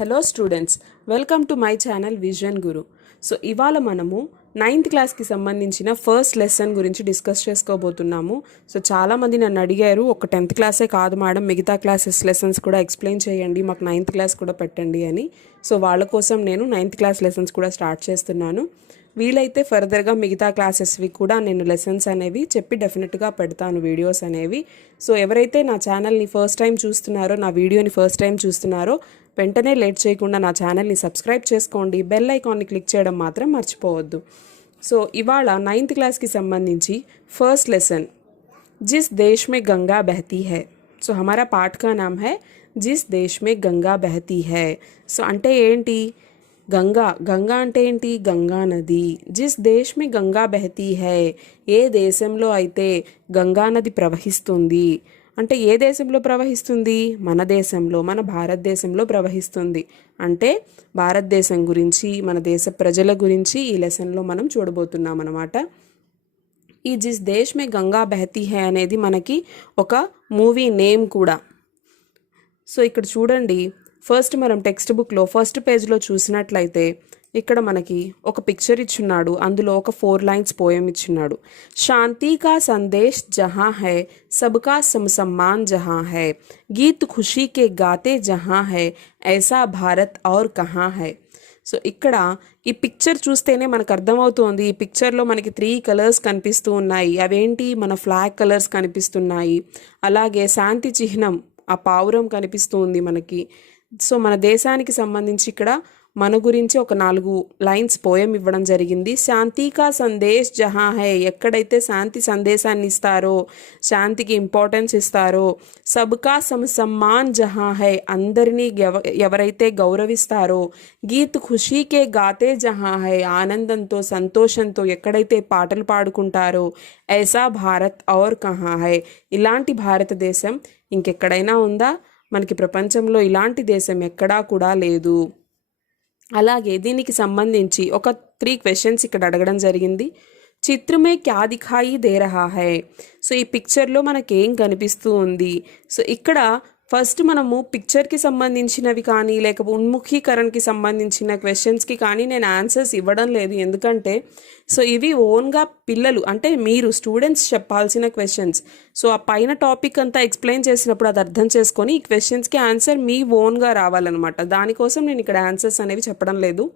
Hello students, welcome to my channel vision Guru. So ఇవాళ మనము 9th క్లాస్కి సంబంధించిన ఫస్ట్ లెసన్ గురించి డిస్కస్ చేసుకోబోతున్నాము. సో చాలామంది నన్ను అడిగారు, ఒక 10th క్లాసే కాదు మేడం, మిగతా క్లాసెస్ లెసన్స్ కూడా ఎక్స్ప్లెయిన్ చేయండి, మాకు 9th క్లాస్ కూడా పెట్టండి అని. సో వాళ్ళ కోసం నేను 9th క్లాస్ లెసన్స్ కూడా స్టార్ట్ చేస్తున్నాను. వీలైతే ఫర్దర్గా మిగతా క్లాసెస్వి కూడా నేను లెసన్స్ అనేవి చెప్పి డెఫినెట్గా పెడతాను, వీడియోస్ అనేవి. సో ఎవరైతే నా ఛానల్ని ఫస్ట్ టైం చూస్తున్నారో, నా వీడియోని ఫస్ట్ టైం చూస్తున్నారో, వెంటనే లేట్ చేయకుండా నా ఛానల్ని సబ్స్క్రైబ్ చేసుకోండి, బెల్ ఐకాన్ని క్లిక్ చేయడం మాత్రం మర్చిపోవద్దు. సో ఇవాళ 9th క్లాస్కి సంబంధించి first lesson జిస్ Desh Mein Ganga Behti Hai. So హమారా పాఠ్ కా నామ్ హై జిస్ దేశ్ మే గంగా బహతీ హై. సో అంటే ఏంటి? గంగా, గంగా అంటే ఏంటి? గంగా నది. జిస్ దేశ్ మే గంగా బహతీ హై, ఏ దేశంలో అయితే గంగా నది ప్రవహిస్తుంది. అంటే ఏ దేశంలో ప్రవహిస్తుంది? మన దేశంలో, మన భారతదేశంలో ప్రవహిస్తుంది. అంటే భారతదేశం గురించి, మన దేశ ప్రజల గురించి ఈ లెసన్లో మనం చూడబోతున్నాం అన్నమాట. ఈ జిస్ దేశ్ మే గంగా బహతీ హై అనేది మనకి ఒక మూవీ నేమ్ కూడా. సో ఇక్కడ చూడండి, ఫస్ట్ మనం టెక్స్ట్ బుక్లో ఫస్ట్ పేజ్లో చూసినట్లయితే ఇక్కడ మనకి ఒక పిక్చర్ ఇచ్చున్నాడు, అందులో ఒక 4 లైన్స్ పోయం ఇచ్చున్నాడు. శాంతి కా సందేశ్ జహా హై, సబ్కా సమ్మాన్ జహా హై, గీత్ ఖుషీ కే గాతే జహా హై, ఐసా భారత్ ఔర్ కహా హై. సో ఇక్కడ ఈ పిక్చర్ చూస్తేనే మనకు అర్థమవుతోంది. ఈ పిక్చర్లో మనకి 3 కలర్స్ కనిపిస్తూ ఉన్నాయి. అవేంటి? మన ఫ్లాగ్ కలర్స్ కనిపిస్తున్నాయి. అలాగే శాంతి చిహ్నం, ఆ పావురం కనిపిస్తూ ఉంది మనకి. సో మన దేశానికి సంబంధించి ఇక్కడ మన గురించి ఒక 4 లైన్స్ పోయం ఇవ్వడం జరిగింది. శాంతి కా సందేశ్ జహా హై, ఎక్కడైతే శాంతి సందేశాన్ని ఇస్తారో, శాంతికి ఇంపార్టెన్స్ ఇస్తారో, సబ్కా సమ్మాన్ జహా హై, అందరినీ ఎవరైతే గౌరవిస్తారో, గీత్ ఖుషీకే గాతే జహా హై, ఆనందంతో సంతోషంతో ఎక్కడైతే పాటలు పాడుకుంటారో, ఐసా భారత్ ఔర్ కహా హై, ఇలాంటి భారతదేశం ఇంకెక్కడైనా ఉందా? మనకి ప్రపంచంలో ఇలాంటి దేశం ఎక్కడా కూడా లేదు. అలాగే దీనికి సంబంధించి ఒక 3 క్వశ్చన్స్ ఇక్కడ అడగడం జరిగింది. చిత్రమే క్యా దిఖాయి దే రహా హై. సో ఈ పిక్చర్లో మనకేం కనిపిస్తూ ఉంది? సో ఇక్కడ ఫస్ట్ మనము పిక్చర్కి సంబంధించినవి కానీ, లేకపోతే ఉన్ముఖీకరణకి సంబంధించిన క్వశ్చన్స్కి కానీ నేను ఆన్సర్స్ ఇవ్వడం లేదు. ఎందుకంటే సో ఇవి ఓన్గా పిల్లలు, అంటే మీరు స్టూడెంట్స్ చెప్పాల్సిన క్వశ్చన్స్. సో ఆ పైన టాపిక్ అంతా ఎక్స్ప్లెయిన్ చేసినప్పుడు అది అర్థం చేసుకొని ఈ క్వశ్చన్స్కి ఆన్సర్ మీ ఓన్గా రావాలన్నమాట. దానికోసం నేను ఇక్కడ ఆన్సర్స్ అనేవి చెప్పడం లేదు.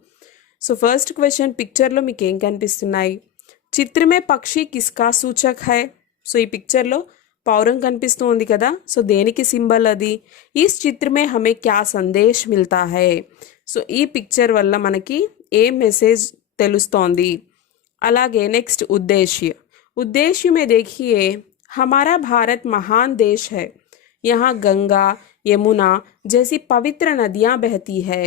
సో ఫస్ట్ క్వశ్చన్, పిక్చర్లో మీకు ఏం కనిపిస్తున్నాయి? చిత్రమే పక్షి కిస్కా సూచక్ హై. సో ఈ పిక్చర్లో పావురం కనిపిస్తూ ఉంది కదా, సో దేనికి సింబల్ అది? ఈ చిత్రమే హమే క్యా సందేశ్ మిల్తా హై. సో ఈ పిక్చర్ వల్ల మనకి ఏ మెసేజ్ తెలుస్తోంది? అలాగే నెక్స్ట్ ఉద్దేశ్య. उद्देश्य में देखिए, हमारा भारत महान देश है, यहाँ गंगा यमुना जैसी पवित्र नदियाँ बहती है.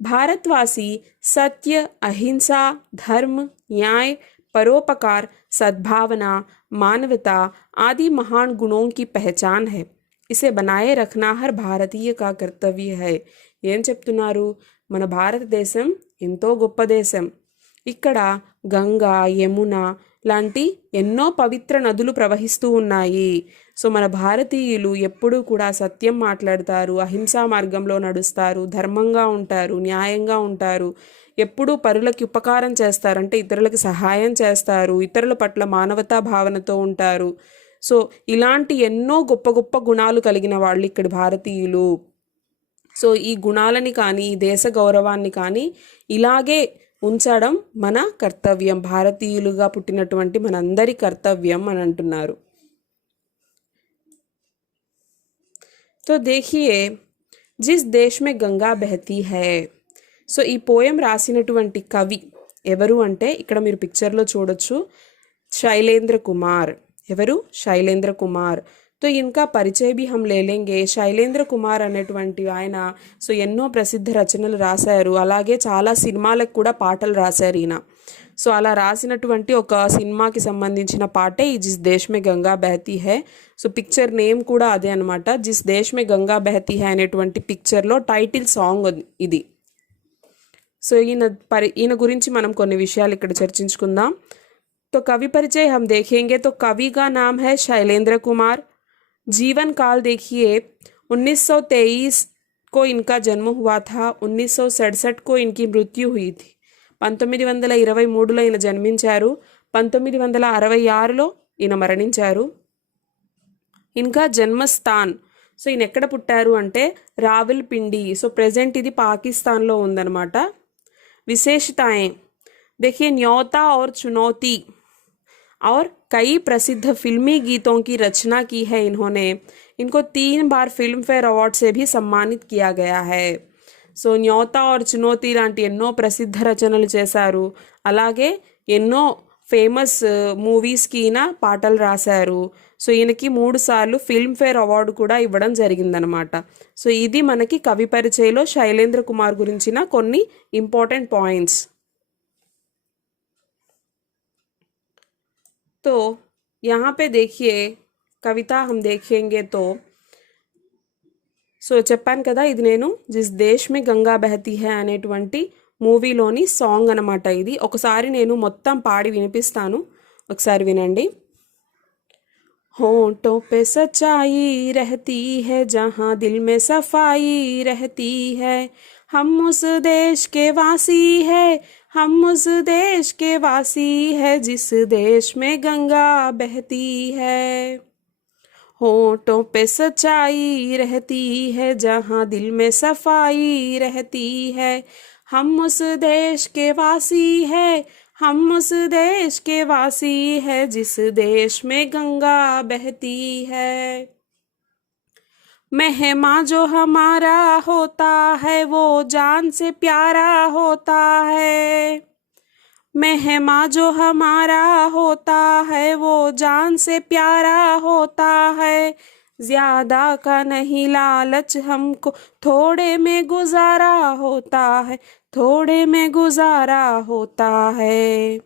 भारतवासी सत्य, अहिंसा, धर्म, न्याय, परोपकार, सद्भावना, मानवता आदि महान गुणों की पहचान है. इसे बनाए रखना हर भारतीय का कर्तव्य है. ఏం చెప్తున్నారు? మన భారతదేశం ఎంతో గొప్ప దేశం. ఇక్కడ గంగా, యమున లాంటి ఎన్నో పవిత్ర నదులు ప్రవహిస్తూ ఉన్నాయి. సో మన భారతీయులు ఎప్పుడూ కూడా సత్యం మాట్లాడతారు, అహింసా మార్గంలో నడుస్తారు, ధర్మంగా ఉంటారు, న్యాయంగా ఉంటారు, ఎప్పుడూ పరులకి ఉపకారం చేస్తారు, అంటే ఇతరులకు సహాయం చేస్తారు, ఇతరుల పట్ల మానవతా భావనతో ఉంటారు. సో ఇలాంటి ఎన్నో గొప్ప గొప్ప గుణాలు కలిగిన వాళ్ళు ఇక్కడి భారతీయులు. సో ఈ గుణాలని కానీ, దేశ గౌరవాన్ని కానీ ఇలాగే ఉంచడం మన కర్తవ్యం, భారతీయులుగా పుట్టినటువంటి మనందరి కర్తవ్యం అని అంటున్నారు. तो देखिए, जिस देश में गंगा बहती है. సో ఈ పోయం రాసినటువంటి కవి ఎవరు అంటే ఇక్కడ మీరు పిక్చర్లో చూడొచ్చు, శైలేంద్ర కుమార్. ఎవరు? శైలేంద్ర కుమార్. तो इनका परिचय भी हम ले लेंगे. శైలేంద్ర కుమార్ అనేటువంటి ఆయన సో ఎన్నో ప్రసిద్ధ రచనలు రాశారు, అలాగే చాలా సినిమాలకు కూడా పాటలు రాశారు ఈయన. సో అలా రాసినటువంటి ఒక సినిమాకి సంబంధించిన పాటే ఈ Jis Desh Mein Ganga Behti Hai. So picture name కూడా అదే అనమాట, జిస్ దేశ్ మే గంగా బహతీ హై అనేటువంటి పిక్చర్లో టైటిల్ సాంగ్ ఇది. సో ఈయన గురించి మనం కొన్ని విషయాలు ఇక్కడ చర్చించుకుందాం. तो कवि परिचय हम देखेंगे. तो कवि का नाम है शैलेंद्र कुमार. जीवन काल देखिए, 1923 को इनका जन्म हुआ था, 1967 को इनकी मृत्यु हुई थी. 1923లో ఈయన జన్మించారు, 1966లో ఈయన మరణించారు. ఇంకా జన్మస్థాన్, సో ఈయన ఎక్కడ పుట్టారు అంటే రావల్పిండి. సో ప్రెజెంట్ ఇది పాకిస్తాన్లో ఉందన్నమాట. విశేషతాएं देखिए, न्योता और चुनौती और कई प्रसिद्ध फिल्मी गीतों की रचना की है इन्होंने. इनको 3 बार फिल्म फेयर अवार्ड से भी सम्मानित किया गया है. సో న్యోతా और चुनौती లాంటి ఎన్నో ప్రసిద్ధ రచనలు చేశారు. అలాగే ఎన్నో ఫేమస్ మూవీస్కి ఈయన పాటలు రాశారు. సో ఈయనకి 3 సార్లు ఫిల్మ్ఫేర్ అవార్డు కూడా ఇవ్వడం జరిగిందనమాట. సో ఇది మనకి కవి పరిచయలో శైలేంద్ర కుమార్ గురించిన కొన్ని ఇంపార్టెంట్ పాయింట్స్. तो यहाँ पे देखिए कविता हम देखेंगे तो సో చెప్పాను కదా, ఇది నేను జిస్ దేశ్ మే గంగా బహతీ హై అనేటువంటి మూవీలోని సాంగ్ అనమాట. ఇది ఒకసారి నేను మొత్తం పాడి వినిపిస్తాను, ఒకసారి వినండి. होंठों पे सच्चाई रहती है जहाँ दिल में सफाई रहती है, हम उस देश के वासी है, हम उस देश के वासी है जिस देश में गंगा बहती है. होंठों पे सच्चाई रहती है जहाँ दिल में सफाई रहती है, हम उस देश के वासी है, हम उस देश के वासी है जिस देश में गंगा बहती है. मेहमा जो हमारा होता है वो जान से प्यारा होता है, मेहमा जो हमारा होता है वो जान से प्यारा होता है, ज्यादा का नहीं लालच हमको थोड़े में गुजारा होता है, थोड़े में गुजारा होता है.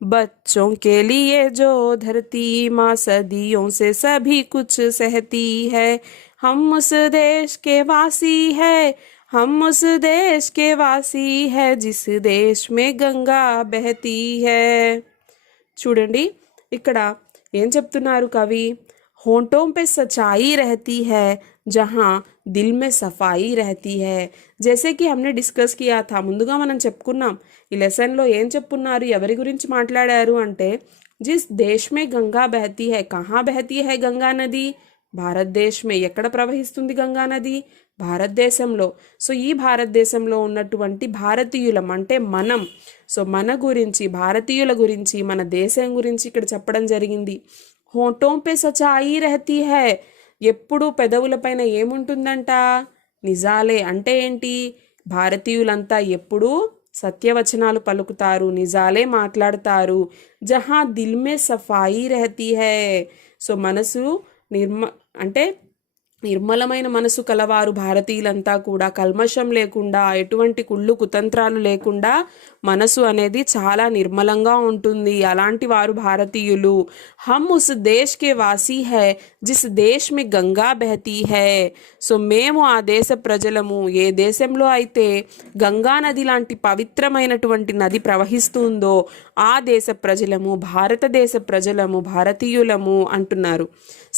बच्चों के लिए जो धरती माँ सदियों से सभी कुछ सहती है, हम उस देश के वासी है, हम उस देश के वासी है जिस देश में गंगा बहती है. చూడండి ఇక్కడ ఏం చెప్తున్నారు కవి, होंठों पे सच्चाई रहती है जहाँ दिल में सफाई रहती है. जैसे कि हमने डिस्कस किया था, ముందుగా మనం చెప్పుకున్నాం ఈ లెసన్లో ఏం చెప్పున్నారు, ఎవరి గురించి మాట్లాడారు అంటే జిస్ దేశ్ మే గంగా బహతీ హై, కహా బహతీ హై గంగా నది, భారతదేశ్ మే, ఎక్కడ ప్రవహిస్తుంది గంగా నది, భారతదేశంలో. సో ఈ భారతదేశంలో ఉన్నటువంటి భారతీయులం అంటే మనం, సో మన గురించి, భారతీయుల గురించి, మన దేశం గురించి ఇక్కడ చెప్పడం జరిగింది. होंठों पे सच्चाई रहती है, ఎప్పుడు పెదవులపైన ఏముంటుందంట, నిజాలే. అంటే ఏంటి, భారతీయులంతా ఎప్పుడూ సత్యవచనాలు పలుకుతారు, నిజాలే మాట్లాడతారు. జహా దిల్ మే సఫాయి రహతీ హై, సో మనసు అంటే నిర్మలమైన మనసు కలవారు భారతీయులంతా కూడా, కల్మషం లేకుండా, ఎటువంటి కుళ్ళు కుతంత్రాలు లేకుండా మనసు అనేది చాలా నిర్మలంగా ఉంటుంది. అలాంటి వారు భారతీయులు. హమ్ ఉస్ దేశ్ కే వాసీ హై జిస్ దేశ్ మే గంగా బహతీ హై, సో మేము ఆ దేశ ప్రజలము, ఏ దేశంలో అయితే గంగా నది లాంటి పవిత్రమైనటువంటి నది ప్రవహిస్తుందో ఆ దేశ ప్రజలము, భారతదేశ ప్రజలము, భారతీయులము అంటున్నారు.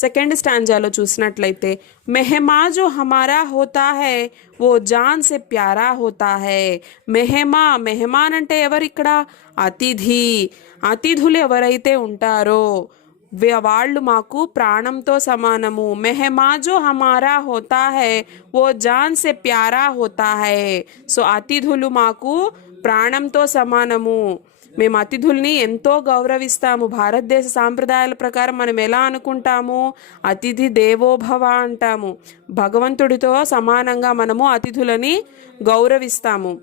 సెకండ్ స్టాంజాలో చూసినట్లయితే మెహమా జో హమారా హోతా హై वो जान से प्यारा होता है. మెహమా, మెహమాన్ అంటే ఎవరు ఇక్కడ, అతిథి. అతిథులు ఎవరైతే ఉంటారో వాళ్ళు మాకు ప్రాణంతో సమానము. మెహమా జో హమారా హోతా హై वो जान से प्यारा होता है, సో అతిథులు మాకు ప్రాణంతో సమానము. మేము అతిథుల్ని ఎంతో గౌరవిస్తాము. భారతదేశ సాంప్రదాయాల ప్రకారం మనం ఎలా అనుకుంటాము, అతిథి దేవోభవ అంటాము. భగవంతుడితో సమానంగా మనము అతిథులని గౌరవిస్తాము.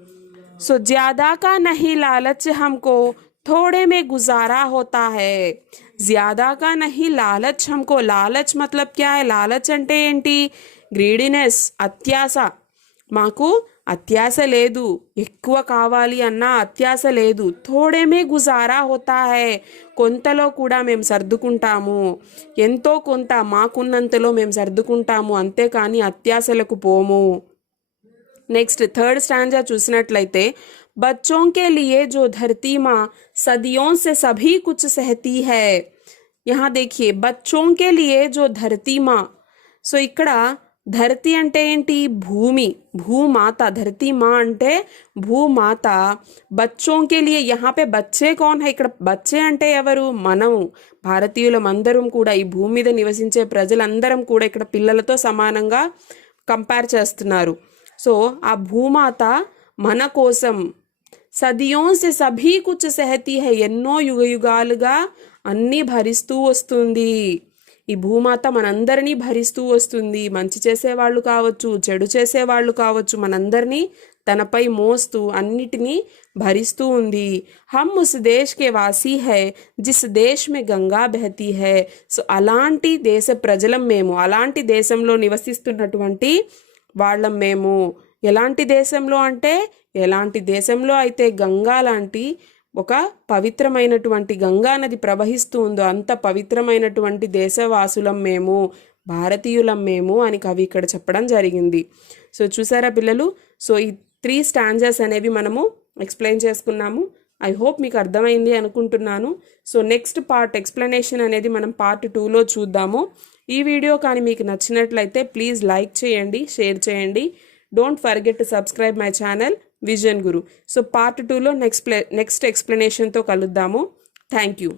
సో జ్యాదా కా నహీ లాలచ్ హమ్కో थोड़े में गुजारा होता है, ज़्यादा का नहीं लालच हमको. लालच मतलब क्या है, लालच అంటే ఏంటి, గ్రీడినెస్, అత్యాస. మాకు అత్యాస లేదు, ఎక్కువ కావాలి అన్న అత్యాస లేదు. థోడే మే గుజారా హోతా హై, కొంతలో కూడా మేము సర్దుకుంటాము, ఎంతో కొంత మాకున్నంతలో మేము సర్దుకుంటాము, అంతేకాని అత్యాసలకు పోము. నెక్స్ట్ థర్డ్ స్టాంజా చూసినట్లయితే बच्चों के लिए जो धरती माँ सदियों से सभी कुछ सहती है. यहाँ देखिए बच्चों के लिए जो धरती माँ, సో ఇక్కడ ధరతి అంటే ఏంటి? భూమి, భూమాత. ధరతి మా అంటే భూమాత. బచ్చోం కే లియే యహా పే బచ్చే కౌన్ హై? ఇక్కడ బచ్చే అంటే ఎవరు? మనము భారతీయులం అందరం కూడా, ఈ భూమి మీద నివసించే ప్రజలందరం కూడా ఇక్కడ పిల్లలతో సమానంగా కంపేర్ చేస్తున్నారు. సో ఆ భూమాత మన కోసం సదియోं से सभी कुछ सहती है, ఎన్నో యుగ యుగాలుగా అన్నీ భరిస్తూ వస్తుంది. ఈ భూమాత మనందరినీ భరిస్తూ వస్తుంది. మంచి చేసేవాళ్ళు కావచ్చు, చెడు చేసేవాళ్ళు కావచ్చు, మనందరినీ తనపై మోస్తూ అన్నిటినీ భరిస్తూ ఉంది. హమ్ ఉస్ దేశ్ కే వాసీ హై జిస్ దేశ్ మే గంగా బహతీ హై. సో అలాంటి దేశ ప్రజలం మేము, అలాంటి దేశంలో నివసిస్తున్నటువంటి వాళ్ళం మేము. ఎలాంటి దేశంలో అంటే, ఎలాంటి దేశంలో అయితే గంగా లాంటి ఒక పవిత్రమైనటువంటి గంగా నది ప్రవహిస్తూ ఉందో అంత పవిత్రమైనటువంటి దేశవాసులం మేము, భారతీయులం మేము అని కవి ఇక్కడ చెప్పడం జరిగింది. సో చూసారా పిల్లలు? సో ఈ 3 స్టాంజర్స్ అనేవి మనము ఎక్స్ప్లెయిన్ చేసుకున్నాము. ఐ హోప్ మీకు అర్థమైంది అనుకుంటున్నాను. సో నెక్స్ట్ పార్ట్ ఎక్స్ప్లెనేషన్ అనేది మనం పార్ట్ 2లో చూద్దాము. ఈ వీడియో కానీ మీకు నచ్చినట్లయితే ప్లీజ్ లైక్ చేయండి, షేర్ చేయండి. Don't forget to subscribe my channel vision Guru. So part 2లో నెక్స్ట్ ఎక్స్ప్లెనేషన్తో కలుద్దాము. Thank you.